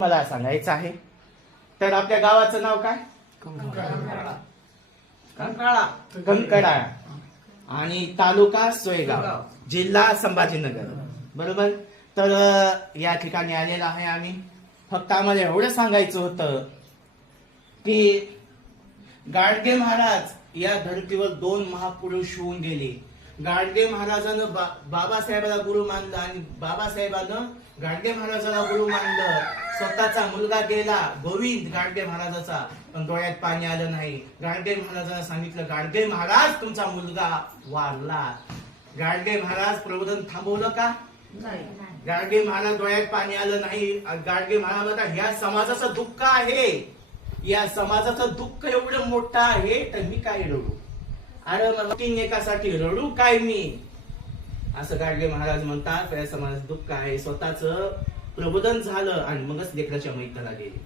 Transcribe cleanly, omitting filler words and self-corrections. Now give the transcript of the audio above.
मला सांगायचं आहे. तर आपल्या गावाचं नाव काय? कंकडाळा आणि तालुका सोयगाव, जिल्हा संभाजीनगर, बरोबर. तर या ठिकाणी आलेला आहे आम्ही. फक्त आम्हाला एवढं सांगायचं होतं की गाडगे महाराज या धर्तीवर 2 महापुरुष होऊन गेले. गाडगे महाराजानं बाबासाहेबाला गुरु मानलं आणि बाबासाहेबानं गाडगे महाराजाला गुरु मानलं. स्वतःचा मुलगा गेला गोविंद गाडगे महाराजाचा, पण डोळ्यात पाणी आलं नाही. गाडगे महाराजांना सांगितलं, गाडगे महाराज तुमचा मुलगा वारला. गाडगे महाराज प्रबोधन थांबवलं का? नाही. गाडगे महाराज डोळ्यात पाणी आलं नाही. गाडगे महाराज म्हणतात, ह्या समाजाचं दुःख आहे, या समाजाचं दुःख एवढं मोठं आहे तर मी काय रडू? अरे मला एकासाठी रडू काय मी? असं गाडगे महाराज म्हणतात. त्या समाजाचं दुःख आहे. स्वतःच प्रबोधन झालं आणि मगच लेकराच्या मैत्रीला गेले.